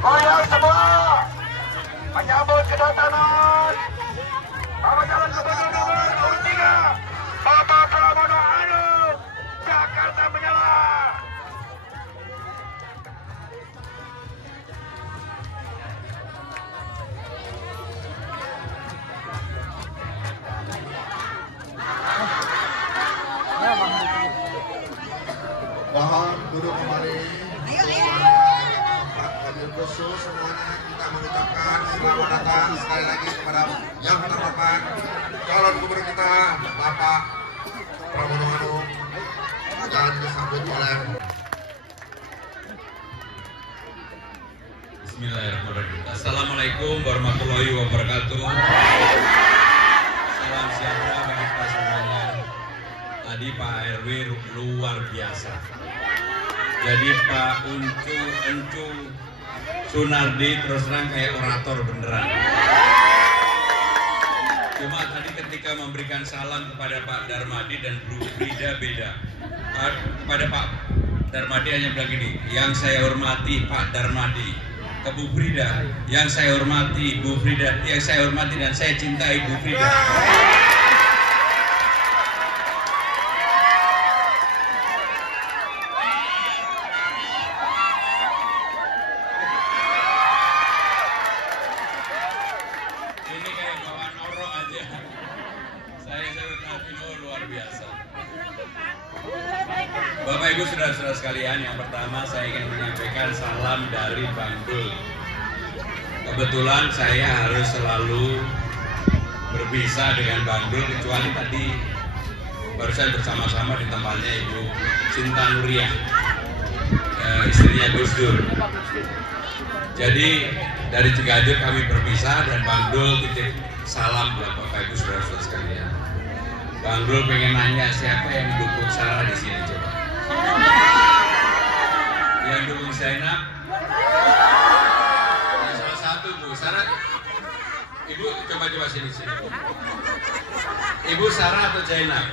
Goyang semua menyambut kedatangan Bapak Calon Gubernur nomor 3 Bapak Pramono Anung, Jakarta menyala. Mohon duduk kembali. Khusus semuanya kita mengucapkan selamat datang sekali lagi kepada yang terhormat calon gubernur kita Bapak Pramono Anung dan disambut oleh Bismillahirrahmanirrahim. Assalamualaikum warahmatullahi wabarakatuh. Salam sejahtera bagi kita semuanya. Tadi Pak RW luar biasa. Jadi Pak Encu Sunardi terus terang kayak orator beneran. Cuma tadi ketika memberikan salam kepada Pak Darmadi dan Bu Frida beda. Kepada Pak Darmadi hanya bilang gini, yang saya hormati Pak Darmadi. Ke Bu Frida, yang saya hormati Bu Frida, yang saya hormati dan saya cintai Bu Frida. Bapak Ibu saudara-saudara sekalian, yang pertama saya ingin menyampaikan salam dari Bang Dul. Kebetulan saya harus selalu berpisah dengan Bang Dul, kecuali tadi barusan bersama-sama di tempatnya Ibu Cinta Nuriah, istrinya Gus Dur. Jadi dari Ciganjur kami berpisah dan Bang Dul titip salam buat Bapak Ibu saudara-saudara sekalian. Bang Dul pengen nanya siapa yang mendukung Sarah di sini coba. Yang dukung Zainab? Yang salah satu Bu Sarah. Ibu coba sini Bu. Ibu Sarah atau Zainab?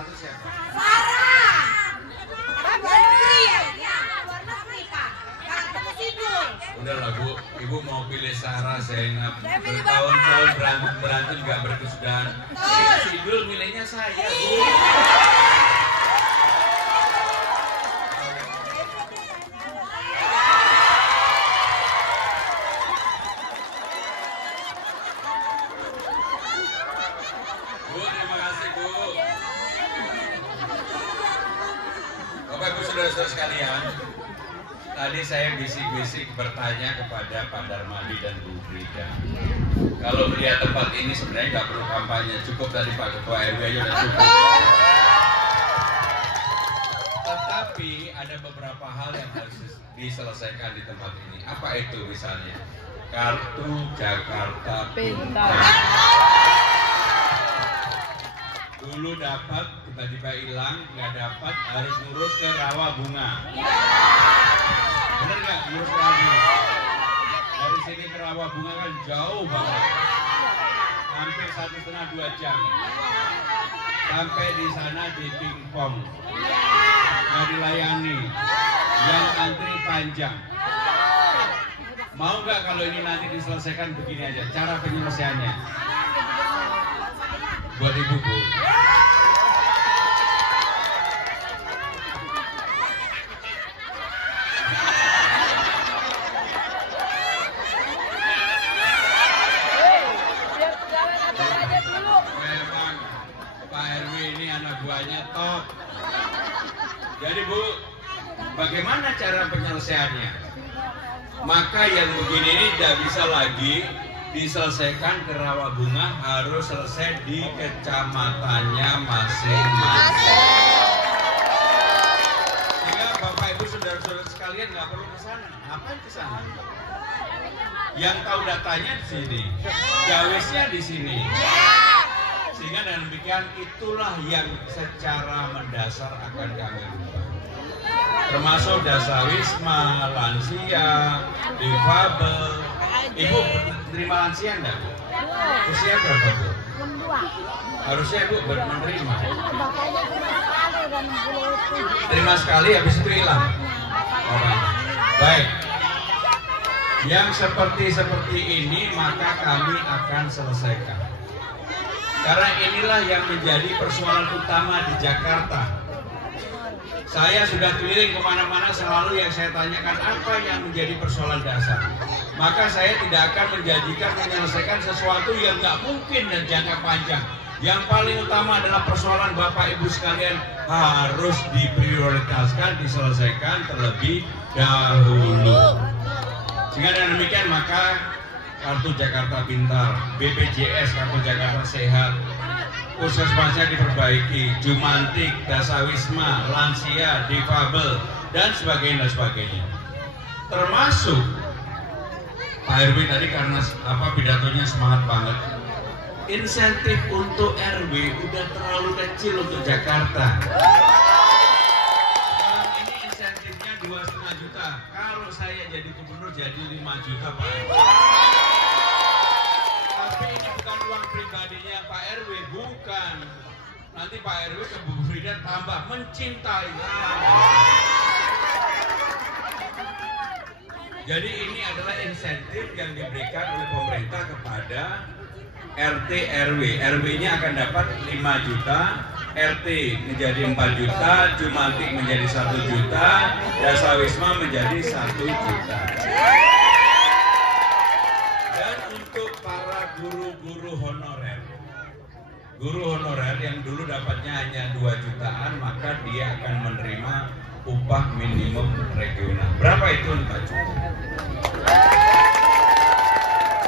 satu siapa? Sarah. Luar negeri Pak. Kakak Sidul. Udahlah Bu, Ibu mau pilih Sarah Zainab. Bertahun-tahun berantem nggak berkesudahan. Sidul milihnya saya Bu. Bu, terima kasih Bu. Bapak Ibu saudara-saudara sekalian, tadi saya bisik-bisik bertanya kepada Pak Darmadi dan Bu Frida. Kalau melihat tempat ini sebenarnya nggak perlu kampanye, cukup tadi Pak Ketua RW aja udah cukup. Tetapi ada beberapa hal yang harus diselesaikan di tempat ini. Apa itu misalnya? Kartu Jakarta Pintar. Dulu dapat, tiba-tiba hilang, nggak dapat, harus ngurus ke Rawa Bunga. Bener nggak ngurus ke Rawa Bunga? Dari sini ke Rawa Bunga kan jauh banget, hampir 1,5–2 jam. Sampai di sana di pingpong, nggak dilayani, yang antri panjang. Mau nggak kalau ini nanti diselesaikan begini aja, cara penyelesaiannya? Buat Ibu Bu. Memang Pak RW ini anak buahnya top. Jadi Bu, bagaimana cara penyelesaiannya? Maka yang begini ini tidak bisa lagi diselesaikan ke Rawa Bunga, harus selesai di kecamatannya masing-masing. Sehingga Bapak Ibu saudara-saudara sekalian nggak perlu ke sana. Ngapain ke sana? Yang tahu datanya di sini, gawisnya di sini. Sehingga dengan demikian itulah yang secara mendasar akan kami ubah. Termasuk dasawisma, lansia, difabel. Ibu menerima lansia enggak Bu? Usia berapa Bu? Harusnya Ibu menerima. Terima sekali, habis itu hilang. Baik. Yang seperti ini maka kami akan selesaikan. Karena inilah yang menjadi persoalan utama di Jakarta. Saya sudah keliling kemana-mana, selalu yang saya tanyakan apa yang menjadi persoalan dasar. Maka saya tidak akan menjanjikan menyelesaikan sesuatu yang nggak mungkin dan jangka panjang. Yang paling utama adalah persoalan Bapak Ibu sekalian harus diprioritaskan, diselesaikan terlebih dahulu. Sehingga dengan demikian maka Kartu Jakarta Pintar, BPJS Kartu Jakarta Sehat, puskesmasnya diperbaiki, Jumantik, dasawisma, lansia, difabel, dan sebagainya. Termasuk Pak RW tadi karena pidatonya semangat banget. Insentif untuk RW udah terlalu kecil untuk Jakarta. Sekarang ini insentifnya 2,5 juta. Kalau saya jadi gubernur jadi 5 juta Pak RW. Tapi ini bukan uang pribadinya Pak RW, bukan. Nanti Pak RW ke Bu Frida tambah mencintai. Jadi ini adalah insentif yang diberikan oleh pemerintah kepada RT RW. RW-nya akan dapat 5 juta, RT menjadi 4 juta, Jumantik menjadi 1 juta, dasawisma menjadi 1 juta. Dan untuk para guru-guru honorer, guru honorer yang dulu dapatnya hanya 2 jutaan, maka dia akan menerima upah minimum regional. Berapa itu 4 juta?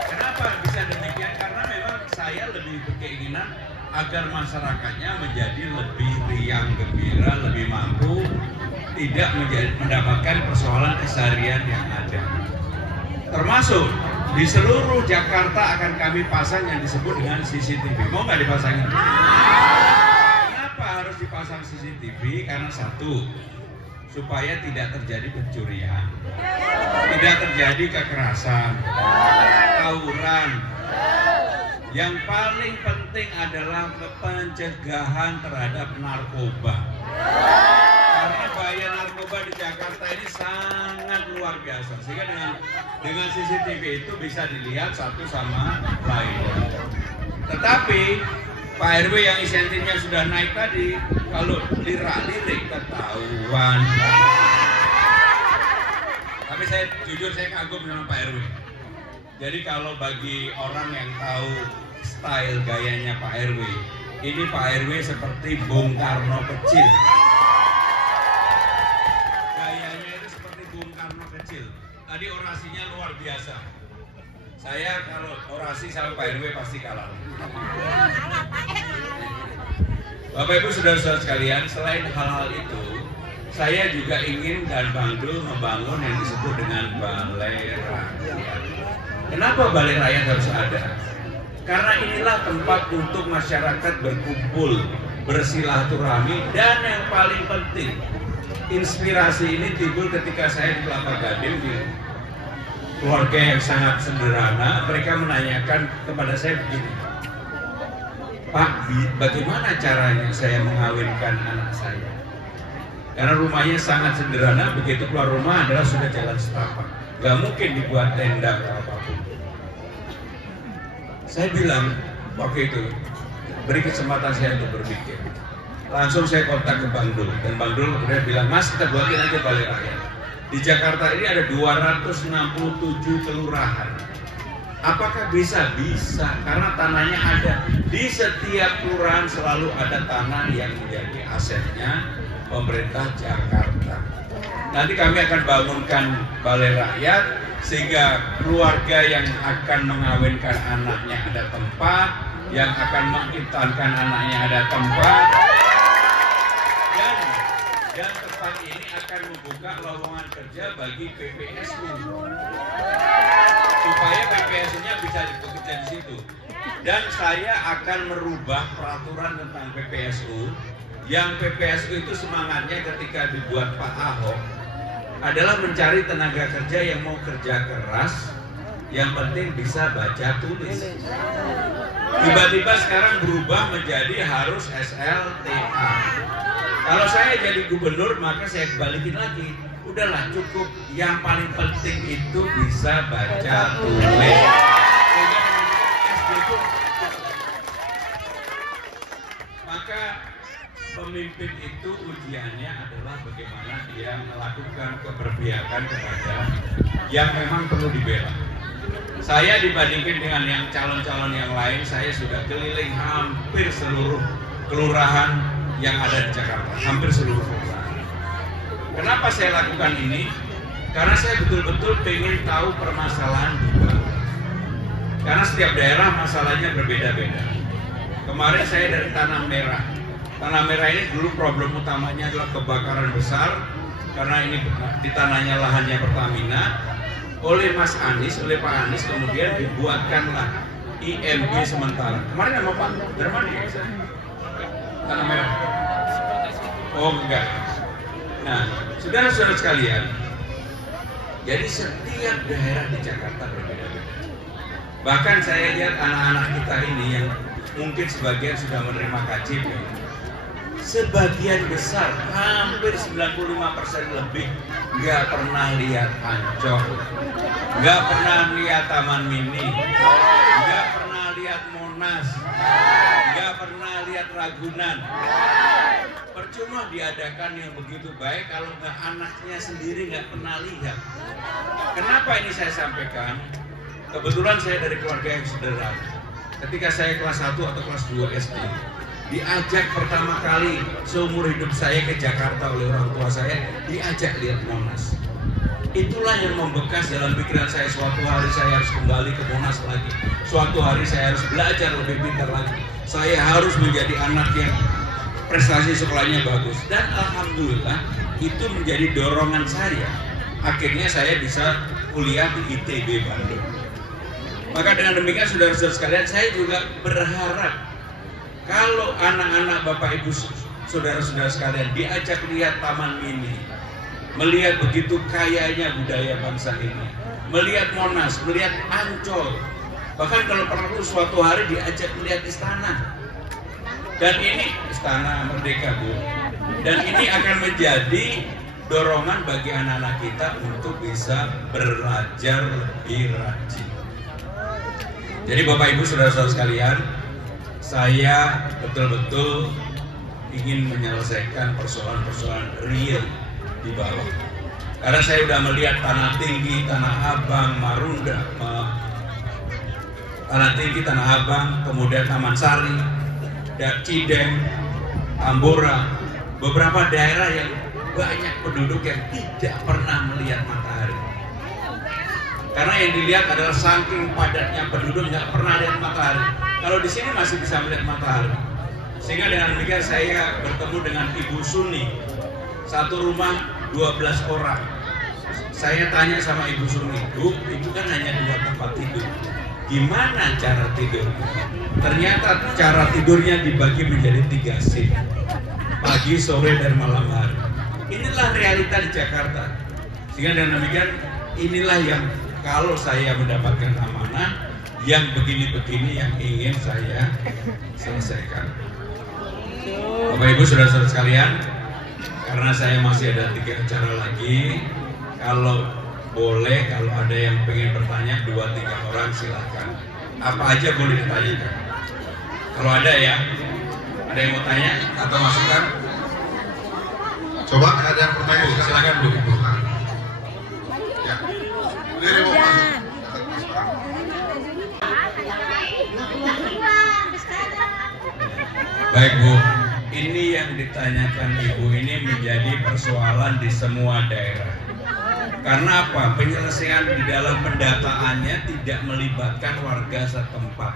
Kenapa bisa demikian? Karena memang saya lebih berkeinginan agar masyarakatnya menjadi lebih riang gembira, lebih mampu, tidak mendapatkan persoalan keseharian yang ada. Termasuk di seluruh Jakarta akan kami pasang yang disebut dengan CCTV. Mau nggak dipasangin? Kenapa harus dipasang CCTV? Karena satu, supaya tidak terjadi pencurian, tidak terjadi kekerasan, tawuran. Yang paling penting adalah pencegahan terhadap narkoba. Karena bahaya narkoba di Jakarta ini sangat luar biasa. Sehingga dengan CCTV itu bisa dilihat satu sama lain. Tetapi Pak RW yang insentifnya sudah naik tadi, kalau lirik ketahuan. Tapi saya jujur saya kagum sama Pak RW. Jadi kalau bagi orang yang tahu style gayanya Pak RW, ini Pak RW seperti Bung Karno kecil. Gayanya itu seperti Bung Karno kecil. Tadi orasinya luar biasa. Saya kalau orasi sama Pak RW pasti kalah. Bapak Ibu saudara-saudara sekalian, selain hal-hal itu, saya juga ingin dan Bang Dul membangun yang disebut dengan Balai Rakyat. Kenapa Balai Rakyat harus ada? Karena inilah tempat untuk masyarakat berkumpul, bersilaturahmi, dan yang paling penting, inspirasi ini timbul ketika saya di Kelapa Gading di keluarga yang sangat sederhana. Mereka menanyakan kepada saya begini, Pak, bagaimana caranya saya mengawinkan anak saya? Karena rumahnya sangat sederhana, begitu keluar rumah adalah sudah jalan setapak. Gak mungkin dibuat tenda atau apapun. Saya bilang, waktu itu, beri kesempatan saya untuk berpikir. Langsung saya kontak ke Bang Dul, dan Bang Dul kemudian bilang, Mas, kita buatin aja Balai Rakyat. Di Jakarta ini ada 267 kelurahan. Apakah bisa? Bisa, karena tanahnya ada. Di setiap kelurahan selalu ada tanah yang menjadi asetnya pemerintah Jakarta. Nanti kami akan bangunkan Balai Rakyat sehingga keluarga yang akan mengawinkan anaknya ada tempat, yang akan mengintankan anaknya ada tempat, dan tempat ini akan membuka lowongan kerja bagi PPSU supaya PPSU-nya bisa bekerja di situ. Dan saya akan merubah peraturan tentang PPSU. Yang PPSU itu semangatnya ketika dibuat Pak Ahok adalah mencari tenaga kerja yang mau kerja keras, yang penting bisa baca tulis. Tiba-tiba sekarang berubah menjadi harus SLTA. Kalau saya jadi gubernur maka saya balikin lagi. Udahlah cukup, yang paling penting itu bisa baca tulis. Maka pemimpin itu ujiannya adalah bagaimana dia melakukan keberpihakan kepada yang memang perlu dibela. Saya dibandingkan dengan yang calon-calon yang lain, saya sudah keliling hampir seluruh kelurahan yang ada di Jakarta, hampir seluruh kelurahan. Kenapa saya lakukan ini? Karena saya betul-betul pengen tahu permasalahan di bawah. Karena setiap daerah masalahnya berbeda-beda. Kemarin saya dari Tanah Merah. Tanah Merah ini dulu problem utamanya adalah kebakaran besar karena ini di tanahnya lahannya Pertamina. Oleh Mas Anies, oleh Pak Anies kemudian dibuatkanlah IMB sementara. Kemarin sama Pak Darmadi ya? Tanah Merah. Oh enggak. Nah, saudara-saudara sekalian, jadi setiap daerah di Jakarta berbeda-beda. Bahkan saya lihat anak-anak kita ini yang mungkin sebagian sudah menerima KJP. Sebagian besar, hampir 95% lebih nggak pernah lihat Ancol, nggak pernah lihat Taman Mini, nggak pernah lihat Monas, nggak pernah lihat Ragunan. Percuma diadakan yang begitu baik kalau nggak anaknya sendiri nggak pernah lihat. Kenapa ini saya sampaikan? Kebetulan saya dari keluarga yang sederhana. Ketika saya kelas 1 atau kelas 2 SD, diajak pertama kali seumur hidup saya ke Jakarta oleh orang tua saya, diajak lihat Monas. Itulah yang membekas dalam pikiran saya, suatu hari saya harus kembali ke Monas lagi. Suatu hari saya harus belajar lebih pintar lagi. Saya harus menjadi anak yang prestasi sekolahnya bagus. Dan alhamdulillah itu menjadi dorongan saya. Akhirnya saya bisa kuliah di ITB Bandung. Maka dengan demikian saudara-saudara sekalian, saya juga berharap kalau anak-anak Bapak Ibu saudara-saudara sekalian diajak lihat Taman Mini, melihat begitu kayanya budaya bangsa ini, melihat Monas, melihat Ancol, Bahkan kalau perlu suatu hari diajak melihat istana. Dan ini istana Merdeka, Bu. Dan ini akan menjadi dorongan bagi anak-anak kita untuk bisa belajar lebih rajin. Jadi Bapak Ibu saudara-saudara sekalian, saya betul-betul ingin menyelesaikan persoalan-persoalan real di bawah. Karena saya sudah melihat Tanah Tinggi, Tanah Abang, Marunda, Tanah Tinggi, Tanah Abang, kemudian Taman Sari, Cideng, Tambora, beberapa daerah yang banyak penduduk yang tidak pernah melihat matahari. Karena yang dilihat adalah saking padatnya penduduk nggak pernah lihat matahari. Kalau di sini masih bisa melihat matahari. Sehingga dengan demikian saya bertemu dengan Ibu Suni, satu rumah 12 orang. Saya tanya sama Ibu Suni, Bu, Ibu kan hanya 2 tempat tidur. Gimana cara tidur? Ternyata cara tidurnya dibagi menjadi 3 shift. Pagi, sore, dan malam hari. Inilah realita di Jakarta. Sehingga dengan demikian inilah yang kalau saya mendapatkan amanah yang begini-begini yang ingin saya selesaikan. Bapak Ibu saudara-saudara sekalian, karena saya masih ada 3 acara lagi, kalau boleh, kalau ada yang pengen bertanya 2-3 orang silahkan. Apa aja boleh ditanyakan. Kalau ada ya, ada yang mau tanya atau masukan? Coba ada yang bertanya, Silakan Bu. Ya. Dari mau masuk. Baik Bu, ini yang ditanyakan Ibu ini menjadi persoalan di semua daerah. Karena apa? Penyelesaian di dalam pendataannya tidak melibatkan warga setempat.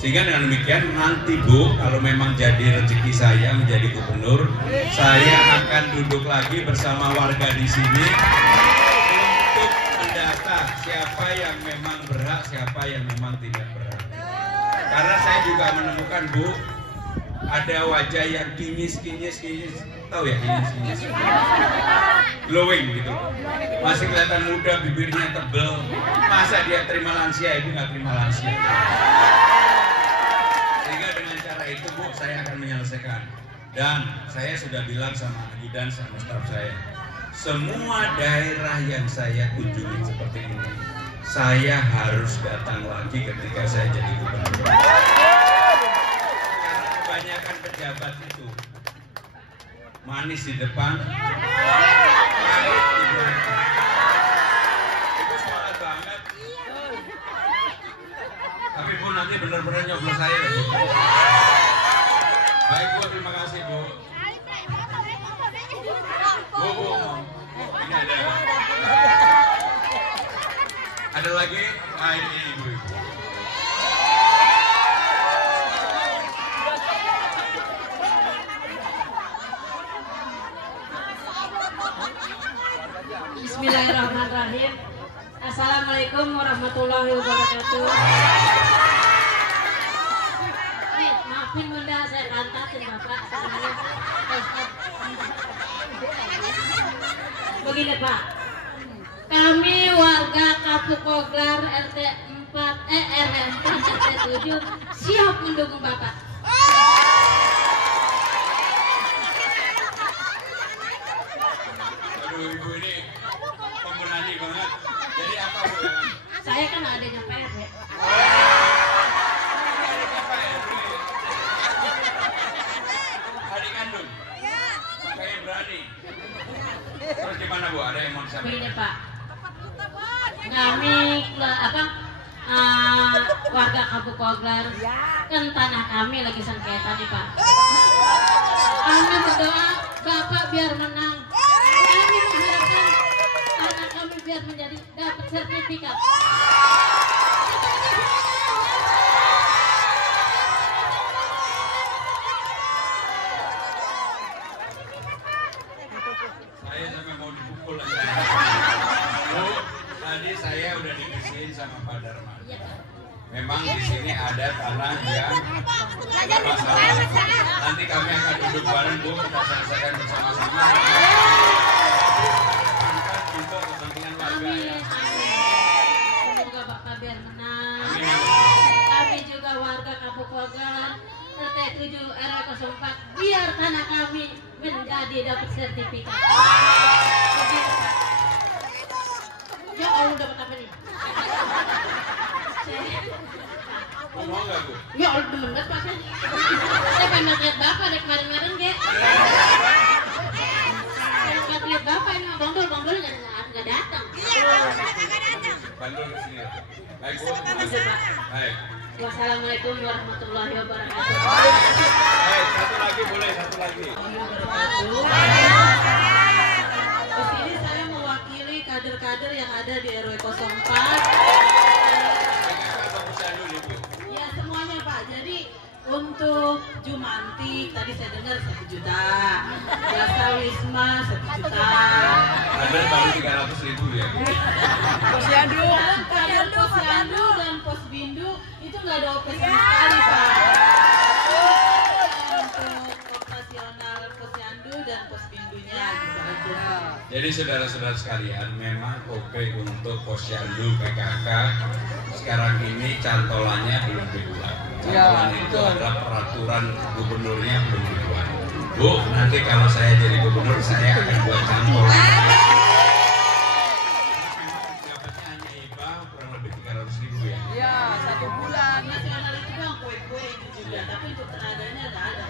Sehingga dengan demikian nanti Bu, kalau memang jadi rezeki saya menjadi gubernur, saya akan duduk lagi bersama warga di sini untuk mendata siapa yang memang berhak, siapa yang memang tidak berhak. Karena saya juga menemukan Bu, ada wajah yang kinyis, tahu ya kinyis, glowing gitu, masih kelihatan muda, bibirnya tebel, masa dia terima lansia, Ibu nggak terima lansia. Sehingga dengan cara itu Bu, saya akan menyelesaikan. Dan saya sudah bilang sama Ajudan sama staf saya, semua daerah yang saya kunjungi seperti ini, saya harus datang lagi ketika saya jadi gubernur. Kebanyakan pejabat itu manis di depan, pahit di belakang. Itu semangat banget. Tapi Bu nanti benar-benar nyoblos saya Bu. Baik Bu, terima kasih Bu. Bu, ini ada lagi? Nah ini Ibu. Bismillahirrahmanirrahim. Assalamualaikum warahmatullahi wabarakatuh. Maafin Bunda, saya kantasin Bapak. Begini Pak, kami warga Kapuk Koglar RT 7 siap mendukung Bapak. Aduh Ibu ini pemberani banget. Jadi apa Bu? Saya kan adanya PRW. Adik kandung? Makanya berani. Terus gimana Bu? Ada yang mau disampaikan? Begini Pak, kami warga Kapuk Koglar, kan tanah kami lagi sengketa nih Pak. Kami berdoa Bapak biar menang. Kami mengharapkan anak kami biar menjadi dapat sertifikat. Saya sampai mau dipukul aja. Bu, tadi saya udah dibisikin sama Pak Darman. Memang di sini ada tanah yang masalah. Nanti kami akan duduk bareng Bu, kita selesaikan bersama-sama. Untuk kepentingan warga ya. Semoga Bapak biar menang. Amin. Poglan RT 7 RW 04 biar tanah kami menjadi dapat sertifikat. Begitu, Pak. Ya Allah, dapat apa nih? Mau nggak Bu? Ya Allah, demen banget Pak. Saya pengen lihat Bapak dari kemarin-kemarin, Gek. Pengen lihat Bapak ini, Bang Dul nggak datang. Bandul kesini. Baik Bu. Makasih, Pak. Baik. Wassalamualaikum warahmatullahi wabarakatuh. Baik, satu lagi boleh, satu lagi. Di sini saya mewakili kader-kader yang ada di RW 04. Ya semuanya Pak. Jadi untuk Jumantik tadi saya dengar 1 juta, Jasa Wisma 1 juta. Ada baru 300.000 ya. Posyandu, kader Posyandu dan Posbindu itu nggak ada OP sama sekali Pak. Untuk operasional Posyandu dan Posbindunya gitu aja. Jadi saudara-saudara sekalian, memang OP untuk Posyandu PKK sekarang ini cantolannya belum dibuat. Cantolan itu ada peraturan gubernurnya belum dibuat. Bu, nanti kalau saya jadi gubernur saya akan buat cantolan. Dapatnya hanya IPA kurang lebih 300.000 ya. Iya, 1 bulan. Nasional itu doang kue-kue itu juga, tapi untuk tenaganya nggak ada.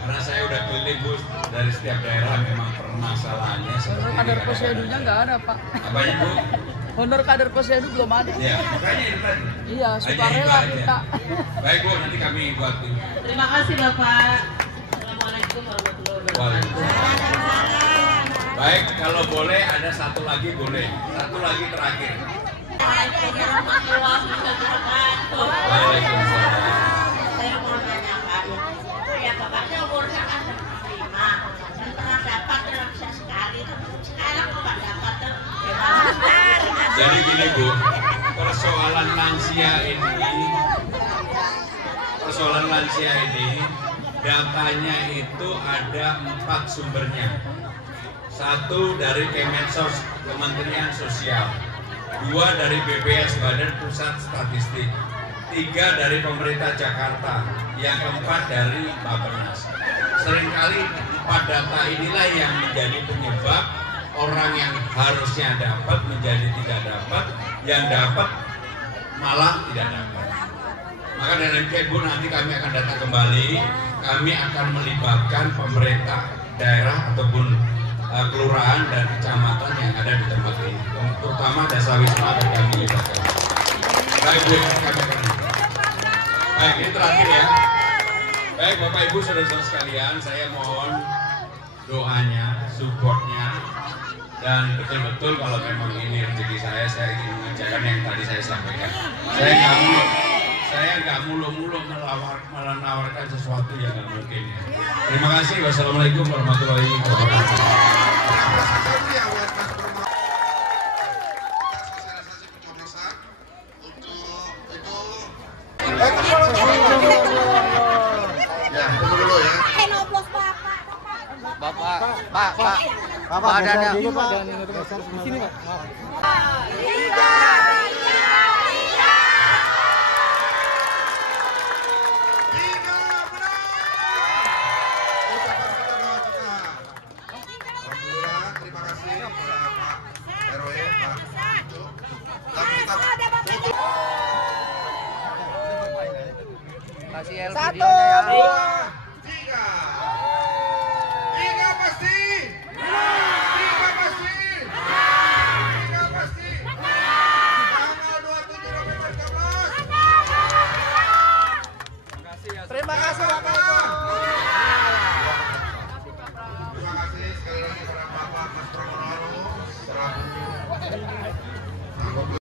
Karena saya udah keliling Bu dari setiap daerah, memang permasalahannya seperti Kader ini. posyandunya nggak ada Pak. Apanya Bu? Honor kader posyandu belum ada. Ya, makanya itu tadi. Iya, Hanya sukarela IPA aja. minta. Baik Bu, nanti kami buat ini. Terima kasih Bapak. Assalamualaikum warahmatullahi wabarakatuh. Baik, kalau boleh ada satu lagi boleh. Satu lagi terakhir. Waalaikumsalam. Saya mau menanyakan, itu ya bapaknya umurnya kan 75, dan pernah dapat dalam sekali, sekarang kok nggak dapat tuh? Jadi gini Bu, persoalan lansia ini datanya itu ada 4 sumbernya. 1 dari Kemensos, Kementerian Sosial. 2 dari BPS, Badan Pusat Statistik. 3 dari pemerintah Jakarta. Yang keempat dari Bappenas. Seringkali 4 data inilah yang menjadi penyebab orang yang harusnya dapat menjadi tidak dapat, yang dapat malah tidak dapat. Maka dari itu Bu, nanti kami akan datang kembali, kami akan melibatkan pemerintah daerah ataupun kelurahan dan kecamatan yang ada di tempat ini, terutama Desa Wisma akan kami libatkan. Baik Bu, kami akan. Baik, ini terakhir ya. Baik Bapak Ibu saudara-saudara sekalian, saya mohon doanya, supportnya, dan betul-betul kalau memang ini rezeki saya ingin mengerjakan yang tadi saya sampaikan. Saya nggak mulu-mulu menawarkan sesuatu yang nggak mungkin ya. Terima kasih. Wassalamualaikum warahmatullahi wabarakatuh. Sosialisasi pencoblosan untuk itu. Ya, tunggu dulu ya. Noblos Bapak. Bapak ada Tiga benar. Ucapan kita doa kita. Alhamdulillah, terima kasih Pak RW, Pak itu. Dan kita tutup. kasih LPD-nya ya.